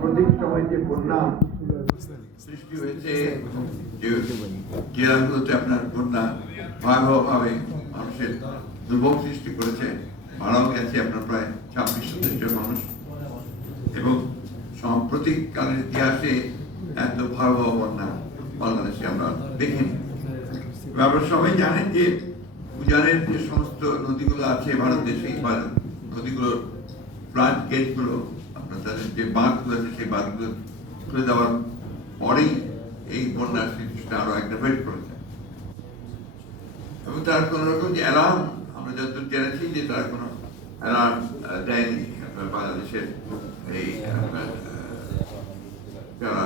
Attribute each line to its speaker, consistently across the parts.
Speaker 1: সাম্প্রতিক সময় যে বন্যা সৃষ্টি হয়েছে যে জেলাগুলোতে আপনার বন্যা ভয়াবহভাবে মানুষের দুর্ভোগ সৃষ্টি করেছে। মারাও গেছে, আপনার প্রায় ছাব্বিশ জন মানুষ। এবং সাম্প্রতিককালের ইতিহাসে এত ভয়াবহ বন্যা বাংলাদেশে আমরা দেখিনি। আপনারা সবাই জানেন যে উজানের যে সমস্ত নদীগুলো আছে ভারত দেশে নদীগুলোর ফ্লাড গেটগুলো আপনার তাদের যে বাঁধগুলো আছে, সেই বাঁধগুলো খুলে দেওয়ার পরেই এই বন্যার সৃষ্টিটা আরও অ্যাগ্রাভেট করেছে। এবং তার কোন রকম যে অ্যালার্ম আমরা যতদূর জেনেছি যে তার কোনো অ্যালার্ম দেয়নি আপনার বাংলাদেশের এই যারা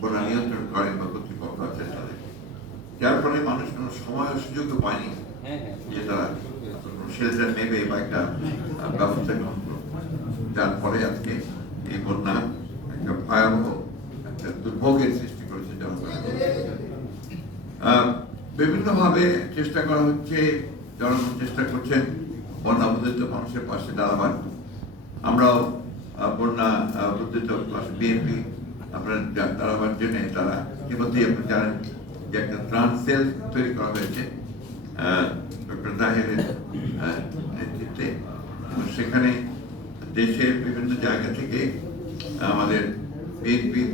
Speaker 1: বন্যা নিয়ন্ত্রণ করেন বা কর্তৃপক্ষ আছে তাদের। যার ফলে মানুষ কোনো সময় ও সুযোগও পায়নি যে তারা শেল্টার নেবে বা একটা ব্যবস্থা গ্রহণ করবে যার ফলে আজকে এই বন্যা একটা ভয়াবহ একটা দুর্ভোগের সৃষ্টি করেছে জনগণের আহ, বিভিন্নভাবে চেষ্টা করা হচ্ছে, জনগণ চেষ্টা করছেন বন্যা উদ্দিত মানুষের পাশে দাঁড়াবার। আমরাও বন্যা পাশে বিএনপি, আপনার দাঁড়াবার জন্য তারা ইতিমধ্যেই আপনি জানেন যে একটা ত্রাণ সেল তৈরি করা হয়েছে ডক্টর তাহেরের নেতৃত্বে। সেখানে দেশের বিভিন্ন জায়গা থেকে আমাদের বিএনপির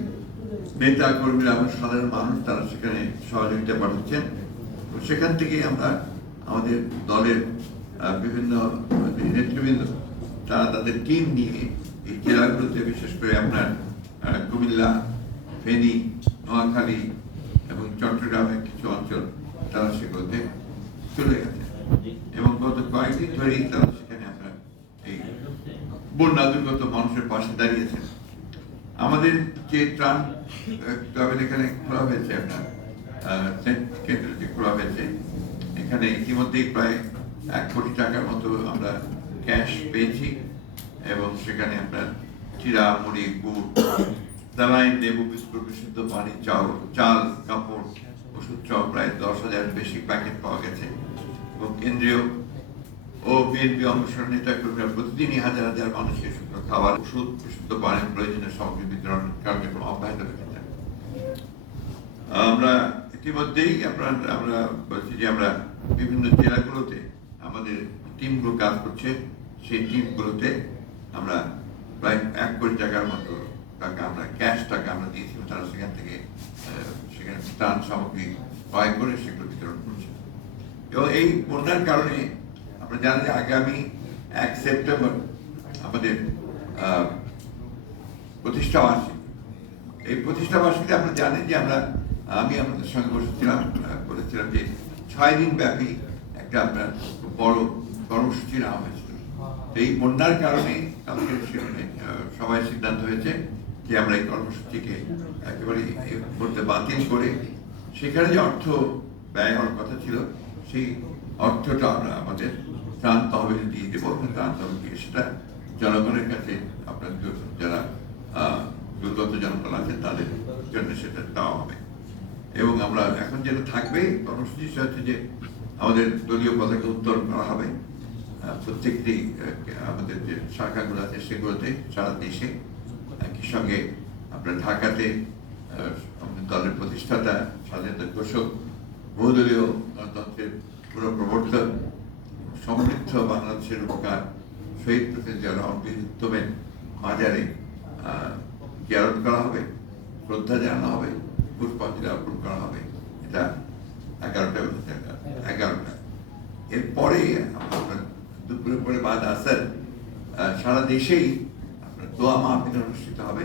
Speaker 1: নেতা কর্মীরা এবং সাধারণ মানুষ তারা সেখানে সহযোগিতা পাঠাচ্ছেন। সেখান থেকে আমরা আমাদের দলের বিভিন্ন নেতৃবৃন্দ তারা তাদের টিম নিয়ে এই জেলাগুলোতে বিশেষ করে আপনার কুমিল্লা ফেনী নোয়াখালী এবং চট্টগ্রামের কিছু অঞ্চল তারা সেগুলোতে চলে গেছে। এবং গত কয়েকদিন ধরেই তারা সেখানে আপনার এই বন্যা দুর্গত মানুষের পাশে দাঁড়িয়েছেন। আমাদের যে ত্রাণ ক্লাবের এখানে খোলা হয়েছে আপনার আহ, সেন্ট কেন্দ্র খোলা হয়েছে। এখানে ইতিমধ্যেই প্রায় এক কোটি টাকার মতো আমরা ক্যাশ পেয়েছি এবং সেখানে আপনার চিরা মুড়ি গুড় দালাইন লেবু বিস্কুট বিশুদ্ধ পানি চাল চাল কাপড় ওষুধ সহ প্রায় দশ হাজার বেশি প্যাকেট পাওয়া গেছে। এবং কেন্দ্রীয় ও বিএনপি অংশগ্রহণ নেতা কর্মীরা প্রতিদিনই হাজার হাজার মানুষকে শুকনো খাবার ওষুধ বিশুদ্ধ পানির প্রয়োজনীয় সামগ্রী বিতরণ কার্যক্রম অব্যাহত রেখেছেন। আমরা ইতিমধ্যেই আপনার আমরা বলছি যে আমরা বিভিন্ন জেলাগুলোতে আমাদের টিমগুলো কাজ করছে। সেই টিমগুলোতে আমরা প্রায় এক কোটি টাকার মতো টাকা আমরা, ক্যাশ টাকা আমরা দিয়েছি তারা সেখান থেকে সেখানে ত্রাণ সামগ্রী ক্রয় করে সেগুলো বিতরণ করছে। এবং এই বন্যার কারণে আমরা জানি যে আগামী এক সেপ্টেম্বর আমাদের প্রতিষ্ঠা বার্ষিকী। এই প্রতিষ্ঠা বার্ষিকীতে আপনারা জানেন যে আমরা আমি আপনাদের সঙ্গে বসেছিলাম বলেছিলাম যে ছয় দিন ব্যাপী একটা আপনার বড় কর্মসূচি নেওয়া হয়েছিল। এই বন্যার কারণে আমাদের সবাই সিদ্ধান্ত হয়েছে যে আমরা এই কর্মসূচিকে একেবারে মুহূর্তে বাতিল করে সেখানে যে অর্থ ব্যয় হওয়ার কথা ছিল, সেই অর্থটা আমরা আমাদের ত্রাণ তহবিল দিয়ে দেবো ত্রাণ তহবিল দিয়ে সেটা জনগণের কাছে আপনার যারা দুর্গত জনগণ আছে তাদের জন্য সেটা দেওয়া হবে। এবং আমরা এখন যেটা থাকবে কর্মসূচি সেটা হচ্ছে যে আমাদের দলীয় পতাকা উত্তোলন করা হবে। প্রত্যেকটি আমাদের যে শাখাগুলো আছে সেগুলোতে সারা দেশে, একই সঙ্গে আপনার ঢাকাতে দলের প্রতিষ্ঠাতা, স্বাধীনতা ঘোষক, বহুদলীয় গণতন্ত্রের পুরো প্রবর্তন সমৃদ্ধ বাংলাদেশের উপকার শহীদ প্রেসিডেন্ট মাজারে জিয়ারত করা হবে, শ্রদ্ধা জানানো হবে। পুষ্পাঞ্জলি অর্পণ করা হবে। এটা এগারোটা বেজে এগারোটা। এরপরে আপনার দুপুরের পরে বাদ আসার সারা দেশেই আপনার দোয়া মাহফিল অনুষ্ঠিত হবে।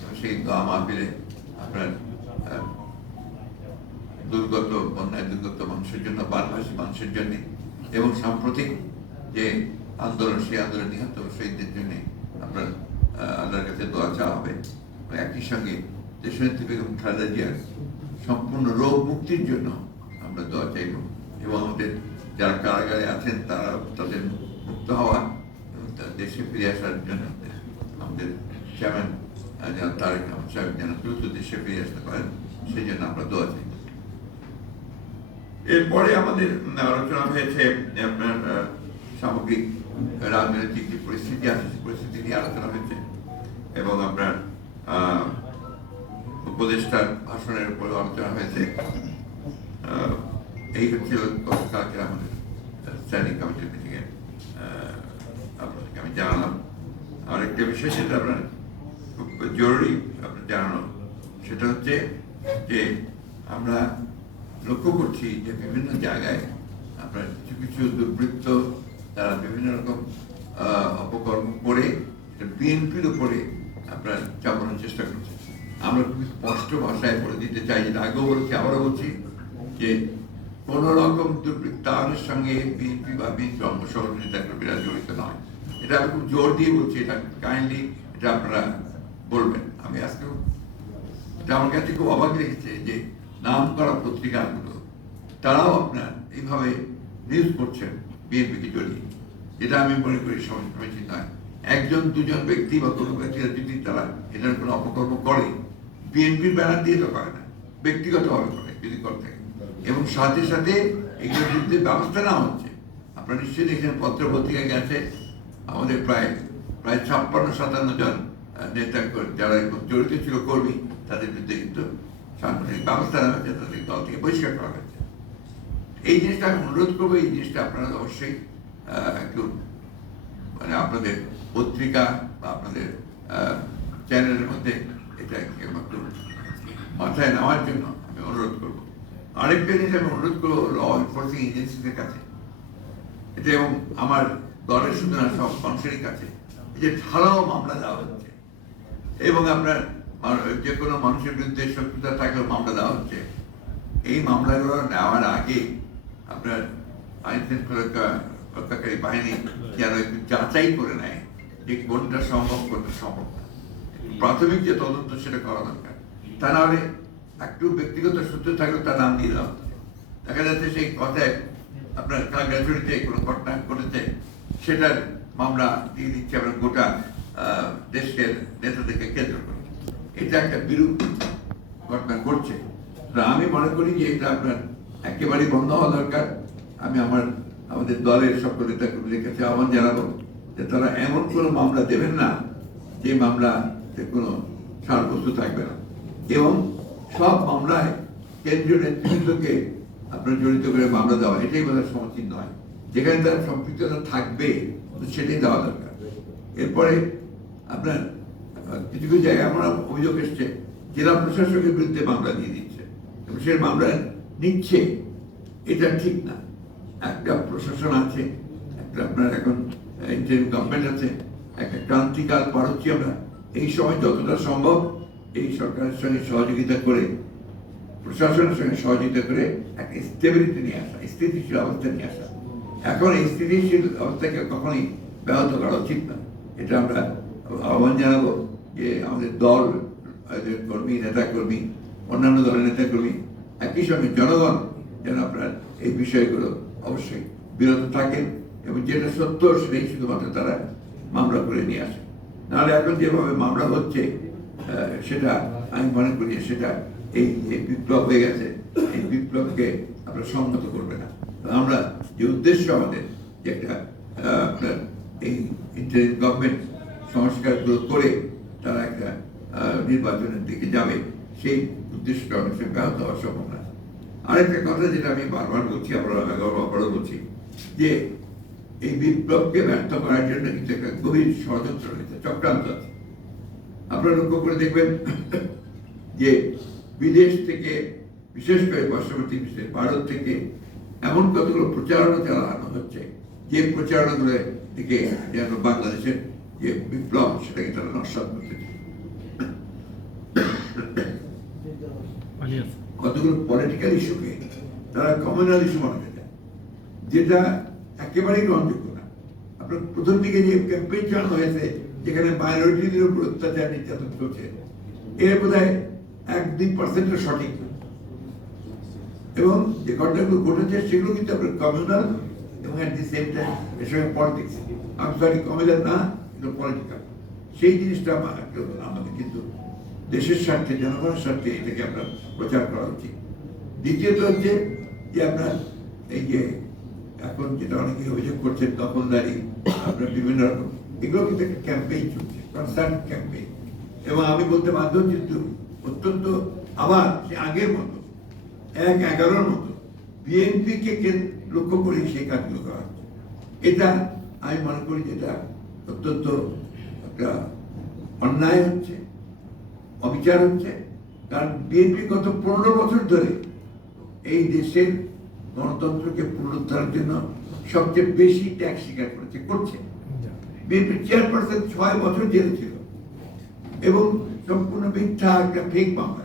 Speaker 1: এবং সেই দোয়া মাহফিলে আপনার দুর্গত বন্যায় দুর্গত মানুষের জন্য বানভাসী মানুষের জন্য এবং সাম্প্রতিক যে আন্দোলন সেই আন্দোলন নিহত শহীদদের জন্য আপনার আল্লাহর কাছে দোয়া চাওয়া হবে। একই সঙ্গে দেশনেত্রী বেগম খালেদা জিয়ার সম্পূর্ণ রোগ মুক্তির জন্য আমরা দোয়া চাইব। এবং আমাদের যারা কারাগারে আছেন, তারা তাদের মুক্ত হওয়া এবং দেশে ফিরে আসার জন্য আমাদের চেয়ারম্যান যেন তারেক সাহেব যেন দ্রুত দেশে ফিরে আসতে পারেন সেই জন্য আমরা দোয়া চাই। এরপরে আমাদের আলোচনা হয়েছে আপনার সামগ্রিক রাজনৈতিক যে পরিস্থিতি আছে, সেই পরিস্থিতি নিয়ে আলোচনা হয়েছে এবং আপনার উপদেষ্টার ভাষণের উপর আলোচনা হয়েছে। এই হচ্ছিল গতকালকে আমাদের স্ট্যান্ডিং কমিটির মিটিংয়ে আপনাদেরকে আমি জানালাম। আর একটা বিষয় সেটা আপনার খুব জরুরি আপনার জানানো, সেটা হচ্ছে যে আমরা লক্ষ্য করছি যে বিভিন্ন জায়গায় আপনার কিছু কিছু দুর্বৃত্ত তারা বিভিন্ন রকম অপকর্ম করে বিএনপির উপরে আপনার চাপানোর চেষ্টা করছে। আমরা খুবই স্পষ্ট ভাষায় বলে দিতে চাই যেটা আগেও বলেছি, আবারও বলছি যে কোন রকম দুর্বৃত্তায়নের সঙ্গে বিএনপি বা বিএনপি অঙ্গ সহযোগিতা কর্মীরা জড়িত নয়। এটা আমি খুব জোর দিয়ে বলছি, এটা কাইন্ডলি এটা আপনারা বলবেন। আমি আজকেও এটা আমার কাছে খুব অবাক লেগেছে যে নাম করা পত্রিকাগুলো, তারাও আপনার এইভাবে নিউজ করছেন বিএনপিকে জড়িয়ে। যেটা আমি মনে করি সমীচীন নয়, একজন, দুজন ব্যক্তি বা কোনো ব্যক্তিরা যদি তারা এটার কোনো অপকর্ম করে। বিএনপির ব্যানার দিয়ে তো করে না, ব্যক্তিগতভাবে করে, যদি করতে। এবং সাথে সাথে এগুলোর বিরুদ্ধে ব্যবস্থা নেওয়া হচ্ছে আপনারা নিশ্চয়ই দেখেন পত্র পত্রিকায় গেছে, আমাদের প্রায় প্রায় ছাপ্পান্ন, সাতান্ন জন নেতা যারা জড়িত ছিল কর্মী, তাদের বিরুদ্ধে কিন্তু সাংগঠনিক ব্যবস্থা নেওয়া হয়েছে, তাদের দল থেকে বহিষ্কার করা হয়েছে এই জিনিসটা আমি অনুরোধ করব, এই জিনিসটা আপনারা অবশ্যই একটু মানে আপনাদের পত্রিকা বা আপনাদের চ্যানেলের মধ্যে এটা একটু মাথায় নেওয়ার জন্য আমি অনুরোধ করব। আরেকটা জিনিস আমি অনুরোধ করব ল এনফোর্সিং এজেন্সিদের কাছে। এটা এবং আমার দলের না সব মানুষেরই কাছে। যে ঢালাও মামলা দেওয়া হচ্ছে। এবং আপনার যে কোনো মানুষের বিরুদ্ধে শত্রুতা থাকলেও মামলা দেওয়া হচ্ছে। এই মামলাগুলো নেওয়ার আগে আপনার আইন শৃঙ্খলা রক্ষাকারী বাহিনী যেন একটু যাচাই করে নেয় যে কোনটা সম্ভব কোনটা সম্ভব প্রাথমিক যে তদন্ত সেটা করা দরকার। তা না হলে একটু ব্যক্তিগত সূত্র থাকলে তার নাম দিয়ে দেওয়া দেখা যাচ্ছে সেই কথায় আপনার খাগড়াছড়িতে কোনো ঘটনা ঘটেছে, সেটার মামলা দিয়ে দিচ্ছে আমরা গোটা দেশের নেতাদেরকে কেন্দ্র করে। এটা একটা বিরূপ ঘটনা ঘটছে। আমি মনে করি যে এটা আপনার একেবারেই বন্ধ হওয়া দরকার। আমি আমার, আমাদের দলের সকল নেতা কর্মীদের কাছে আহ্বান জানাব যে তারা এমন কোনো মামলা দেবেন না যে মামলাতে কোনো সারবস্তু থাকবে না। এবং সব মামলায় কেন্দ্রীয় নেতৃত্বকে আপনার জড়িত করে মামলা দেওয়া, এটাই বোধহয় সমীচীন নয়। যেখানে তার সম্পৃক্ততা থাকবে সেটাই দেওয়া দরকার। এরপরে আপনার কিছু কিছু জায়গায় আমরা অভিযোগ এসছে, জেলা প্রশাসকের বিরুদ্ধে মামলা দিয়ে দিচ্ছে। এবং সে মামলা নিচ্ছে, এটা ঠিক না। একটা প্রশাসন আছে, একটা আপনার এখন ইন্টারিম গভর্নমেন্ট আছে, একটা ক্রান্তিকাল পার হচ্ছি আমরা এই সময় যতটা সম্ভব এই সরকারের সঙ্গে সহযোগিতা করে, প্রশাসনের সঙ্গে সহযোগিতা করে একটা স্টেবিলিটি নিয়ে আসা, স্থিতিশীল অবস্থা নিয়ে আসা। এখন এই স্থিতিশীল অবস্থাকে কখনোই ব্যাহত করা উচিত না। এটা আমরা আহ্বান জানাব যে আমাদের দল কর্মী নেতা কর্মী অন্যান্য দলের নেতা কর্মী একই সঙ্গে জনগণ যেন আপনার এই বিষয়গুলো অবশ্যই বিরত থাকেন এবং যেটা সত্য সেটাই শুধুমাত্র তারা মামলা করে নিয়ে আসে। নাহলে এখন যেভাবে মামলা হচ্ছে সেটা আমি মনে করি যে সেটা এই এই বিপ্লব হয়ে গেছে এই বিপ্লবকে আমরা সম্মত করবে না আমরা যে উদ্দেশ্য আমাদের, যে একটা আপনার এই ইন্টারিম গভর্নমেন্ট সংস্কারগুলো করে তারা একটা নির্বাচনের দিকে যাবে, সেই উদ্দেশ্যটা অনেক সময় ব্যাহত হওয়ার সম্ভাবনা। আরেকটা কথা যেটা আমি বারবার বলছি আমরা আবারও বলছি, যে এই বিপ্লবকে ব্যর্থ করার জন্য কিন্তু একটা গভীর ষড়যন্ত্র রয়েছে চক্রান্ত আছে। আপনারা লক্ষ্য করে দেখবেন যে বিদেশ থেকে বিশেষ করে পার্শ্ববর্তী বিশ্বের ভারত থেকে এমন কতগুলো প্রচারণা চালানো হচ্ছে যে প্রচারণাগুলো থেকে যেন বাংলাদেশের যে বিপ্লব সেটাকে তারা নস্বাত করতে কতগুলো পলিটিক্যাল ইস্যুকে তারা কমিউনাল ইস্যু মনে যেটা একেবারেই গ্রহণযোগ্য না। আপনার প্রথম দিকে যে ক্যাম্পেইন চালানো হয়েছে, যেখানে মাইনরিটিদের উপর অত্যাচার, নির্যাতন চলছে, এর বোধ হয় এক দুই পার্সেন্টও সঠিক। এবং যে ঘটনাগুলো ঘটেছে, সেগুলো কিন্তু আপনার কমিউনাল এবং অ্যাট দি সেম টাইম এর সঙ্গে পলিটিক্স আমি সরি কমিউনাল না কিন্তু পলিটিক্যাল সেই জিনিসটা আমা- আমাদের কিন্তু দেশের স্বার্থে, জনগণের স্বার্থে এটাকে আমরা প্রচার করা উচিত। দ্বিতীয়ত হচ্ছে যে আপনার এই যে এখন যেটা অনেকে অভিযোগ করছেন, দখলদারি, আপনার বিভিন্ন রকম, এগুলো কিন্তু একটা ক্যাম্পেইন চলছে কনস্ট্যান্ট ক্যাম্পেইন এবং আমি বলতে বাধ্য কিন্তু অত্যন্ত আবার সে আগের মতো, এক এগারোর মতো, বিএনপিকে লক্ষ্য করে সেই কাজগুলো করা হচ্ছে? এটা আমি মনে করি যেটা অত্যন্ত একটা অন্যায় হচ্ছে, অবিচার হচ্ছে। কারণ বিএনপি গত পনেরো বছর ধরে এই দেশের গণতন্ত্রকে পুনরুদ্ধারের জন্য সবচেয়ে বেশি ট্যাক্স স্বীকার করেছে, করছে। বিএনপির চেয়ারপারসন ছয় বছর জেলে ছিল এবং সম্পূর্ণ মিথ্যা একটা ফেক মামলা।